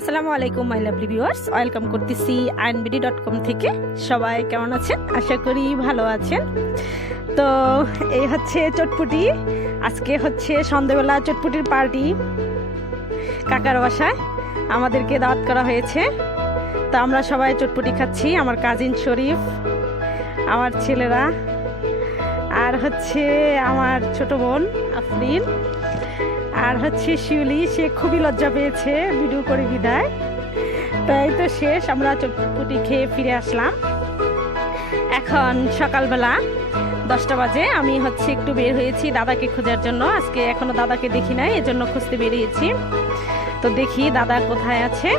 আসসালামু আলাইকুম my lovely viewers welcome করতেছি আইনবিডি ডট কম থেকে। সবাই কেমন আছেন? আশা করি ভালো আছেন। তো এই হচ্ছে চটপুটি। আজকে হচ্ছে সন্ধ্যেবেলা চটপুটির পার্টি কাকার বাসায়। আমাদেরকে দাওয়াত করা হয়েছে। তো আমরা সবাই চটপুটি খাচ্ছি, আমার কাজিন শরীফ, আমার ছেলেরা, আর হচ্ছে আমার ছোট বোন আফরিন। আর হচ্ছে শিউলি, সে খুবই লজ্জা পেয়েছে, ভিডিও করে বিদায়। তাই তো শেষ, আমরা চটপুটি খেয়ে ফিরে আসলাম। এখন সকালবেলা দশটা বাজে, আমি হচ্ছে একটু বের হয়েছি দাদাকে খোঁজার জন্য। আজকে এখনও দাদাকে দেখি নাই, এজন্য খুঁজতে বেরিয়েছি। তো দেখি দাদা কোথায় আছে।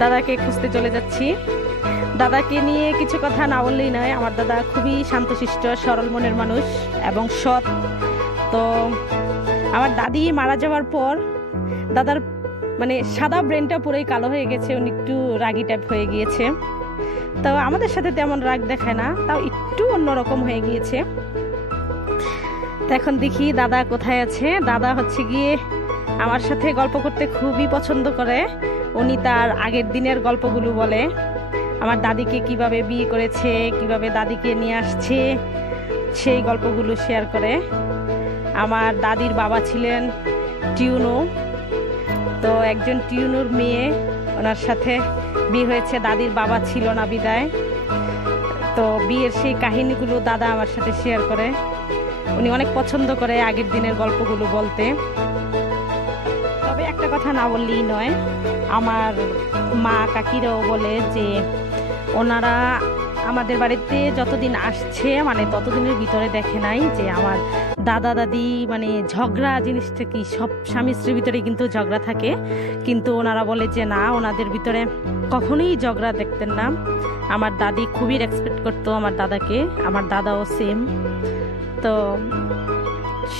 দাদাকে খুঁজতে চলে যাচ্ছি। দাদাকে নিয়ে কিছু কথা না বললেই নয়, আমার দাদা খুবই শান্তশিষ্ট, সরল মনের মানুষ এবং সৎ। তো আমার দাদি মারা যাওয়ার পর দাদার মানে সাদা ব্রেনটা পুরোই কালো হয়ে গেছে, উনি একটু রাগি টাইপ হয়ে গিয়েছে। তো আমাদের সাথে তেমন রাগ দেখায় না, তাও একটু অন্যরকম হয়ে গিয়েছে। তো এখন দেখি দাদা কোথায় আছে। দাদা হচ্ছে গিয়ে আমার সাথে গল্প করতে খুবই পছন্দ করে। উনি তার আগের দিনের গল্পগুলো বলে। আমার দাদিকে কীভাবে বিয়ে করেছে, কীভাবে দাদিকে নিয়ে আসছে, সেই গল্পগুলো শেয়ার করে। আমার দাদির বাবা ছিলেন টিউনু। তো একজন টিউনুর মেয়ে, ওনার সাথে বিয়ে হয়েছে, দাদির বাবা ছিল না বিদায়। তো বিয়ের সেই কাহিনীগুলো দাদা আমার সাথে শেয়ার করে। উনি অনেক পছন্দ করে আগের দিনের গল্পগুলো বলতে। তবে একটা কথা না বললেই নয়, আমার মা কাকিরাও বলে যে, ওনারা আমাদের বাড়িতে যতদিন আসছে মানে ততদিনের ভিতরে দেখে নাই যে আমার দাদা দাদি মানে ঝগড়া জিনিসটা কি, সব স্বামী স্ত্রীর ভিতরে কিন্তু ঝগড়া থাকে। কিন্তু ওনারা বলে যে, না, ওনাদের ভিতরে কখনোই ঝগড়া দেখতেন না। আমার দাদি খুবই রেসপেক্ট করতো আমার দাদাকে, আমার দাদাও সেম তো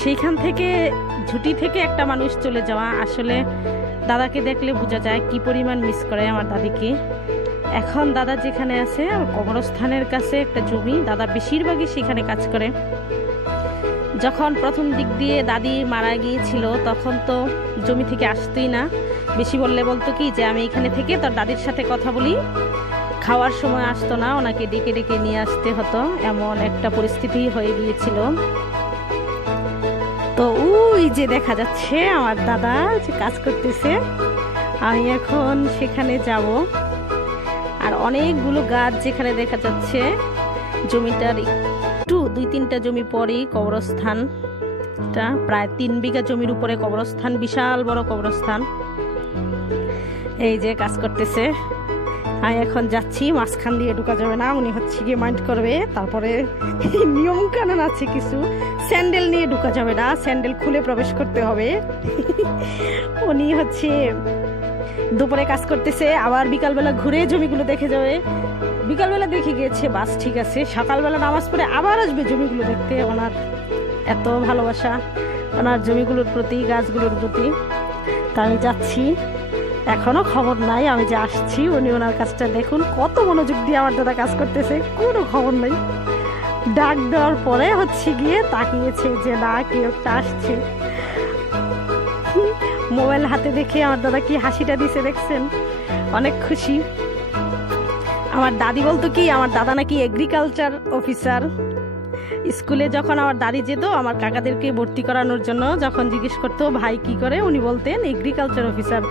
সেইখান থেকে ঝুটি থেকে একটা মানুষ চলে যাওয়া। আসলে দাদাকে দেখলে বোঝা যায় কি পরিমাণ মিস করে আমার দাদিকে। এখন দাদা যেখানে আছে, কবরস্থানের কাছে একটা জমি, দাদা বেশিরভাগই সেখানে কাজ করে। যখন প্রথম দিক দিয়ে দাদি মারা গিয়েছিল, তখন তো জমি থেকে আসতেই না। বেশি বললে বলতো কি যে, আমি এখানে থেকে তোর দাদির সাথে কথা বলি। খাওয়ার সময় আসতো না, ওনাকে ডেকে ডেকে নিয়ে আসতে হতো। এমন একটা পরিস্থিতি হয়ে গিয়েছিল। তো ওই যে দেখা যাচ্ছে, আমার দাদা যে কাজ করতেছে, আমি এখন সেখানে যাব। আর অনেকগুলো গাছ যেখানে দেখা যাচ্ছে, জমিটার একটু দুই তিনটা জমি পরেই কবরস্থানটা প্রায় তিন বিঘা জমির উপরে কবরস্থান, বিশাল বড় কবরস্থান। এই যে কাজ করতেছে। আমি এখন যাচ্ছি, মাঝখান দিয়ে ঢুকা যাবে না, উনি হচ্ছে গিয়ে মাইন্ড করবে। তারপরে নিয়ম কানুন আছে কিছু, স্যান্ডেল নিয়ে ঢুকা যাবে না, স্যান্ডেল খুলে প্রবেশ করতে হবে। উনি হচ্ছে দুপুরে কাজ করতেছে, আবার বিকালবেলা ঘুরে জমিগুলো দেখে যাবে। বিকালবেলা দেখে গিয়েছে, বাস ঠিক আছে। সকালবেলা নামাজ পড়ে আবার আসবে জমিগুলো দেখতে, ওনার এত ভালোবাসা, ওনার জমিগুলোর প্রতি, গাছগুলোর প্রতি। তা আমি যাচ্ছি। এখনও খবর নাই, আমি যে আসছি, উনি ওনার কাজটা দেখুন। কত মনোযোগ দিয়ে আমার দাদা কাজ করতেছে, কোনো খবর নেই। ডাক দেওয়ার পরে হচ্ছে গিয়ে তাকিয়েছে যে না, কেউ একটা আসছে। মোবাইল হাতে দেখে আমার দাদা কি হাসিটা দিছে দেখছেন? অনেক খুশি। আমার দাদি বলতো কি, আমার দাদা নাকি এগ্রিকালচার অফিসার স্কুলে যখন আমার দাদি যেত, আমার কাকাদেরকে ভর্তি করানোর জন্য যখন জিজ্ঞেস করতো, ভাই, কি করে? উনি বলতেন এগ্রিকালচার অফিসার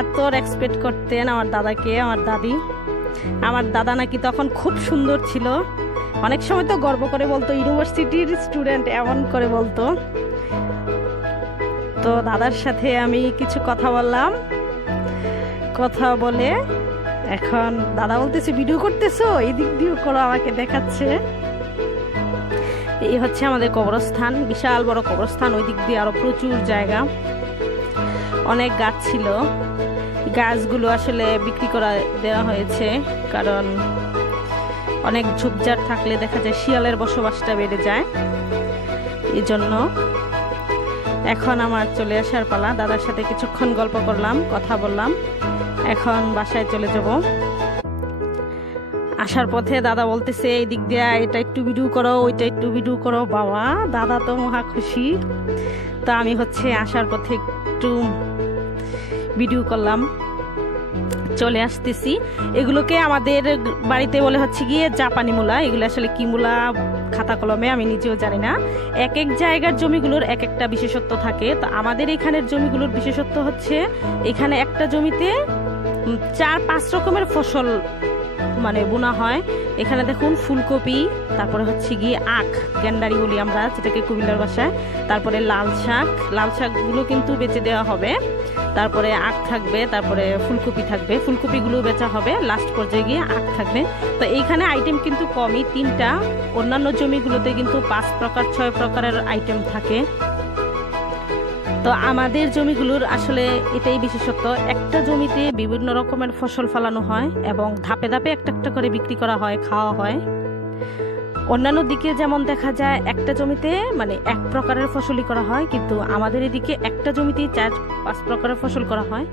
এত রেসপেক্ট করতেন আমার দাদাকে, আমার দাদি। আমার দাদা নাকি তখন খুব সুন্দর ছিল। অনেক সময় তো গর্ব করে বলতো ইউনিভার্সিটির স্টুডেন্ট এমন করে বলতো। তো দাদার সাথে আমি কিছু কথা বললাম। কথা বলে এখন দাদা বলতেছে, ভিডিও করতেছো? এই দিক দিয়েও করো, আমাকে দেখাচ্ছে। এই হচ্ছে আমাদের কবরস্থান, বিশাল বড় কবরস্থান। ওই দিক দিয়ে আরও প্রচুর জায়গা। অনেক গাছ ছিল। গাছগুলো আসলে বিক্রি করা দেওয়া হয়েছে, কারণ অনেক ঝোপঝাড় থাকলে দেখা যায় শিয়ালের বসবাসটা বেড়ে যায়। এই জন্য এখন আমার চলে আসার পালা। দাদার সাথে কিছুক্ষণ গল্প করলাম, কথা বললাম। এখন বাসায় চলে যাব। আসার পথে দাদা বলতেছে, এই দিক দিয়ে এটা একটু ভিডিও করো, ওইটা একটু ভিডিও করো। বাবা, দাদা তো মহা খুশি। তা আমি হচ্ছে আসার পথে একটু ভিডিও করলাম। চলে আসতেছি। এগুলোকে আমাদের বাড়িতে বলে হচ্ছে গিয়ে জাপানি মূলা। এগুলো আসলে কি মূলা খাতা কলমে আমি নিজেও জানি না। এক এক জায়গার জমিগুলোর এক একটা বিশেষত্ব থাকে। তো আমাদের এখানের জমিগুলোর বিশেষত্ব হচ্ছে এখানে একটা জমিতে চার পাঁচ রকমের ফসল মানে বোনা হয়। এখানে দেখুন ফুলকপি, তারপরে হচ্ছে গিয়ে আখ গেন্ডারি বলি আমরা, যেটাকে কুমিল্লার বাসায়। তারপরে লাল শাক, লাল শাকগুলো কিন্তু বেচে দেওয়া হবে। তারপরে আখ থাকবে, তারপরে ফুলকপি থাকবে। ফুলকপিগুলো বেচা হবে লাস্ট পর্যায়ে গিয়ে আখ থাকবে। তো এইখানে আইটেম কিন্তু কমই, তিনটা। অন্যান্য জমিগুলোতে কিন্তু পাঁচ প্রকার, ছয় প্রকারের আইটেম থাকে। তো আমাদের জমিগুলোর আসলে এটাই বিশেষত্ব, একটা জমিতে বিভিন্ন রকমের ফসল ফলানো হয় এবং ধাপে ধাপে একটা একটা করে বিক্রি করা হয়, খাওয়া হয়। অন্যান্য দিকে যেমন দেখা যায়, একটা জমিতে মানে এক প্রকারের ফসলই করা হয়, কিন্তু আমাদের এদিকে একটা জমিতেই চার পাঁচ প্রকারের ফসল করা হয়।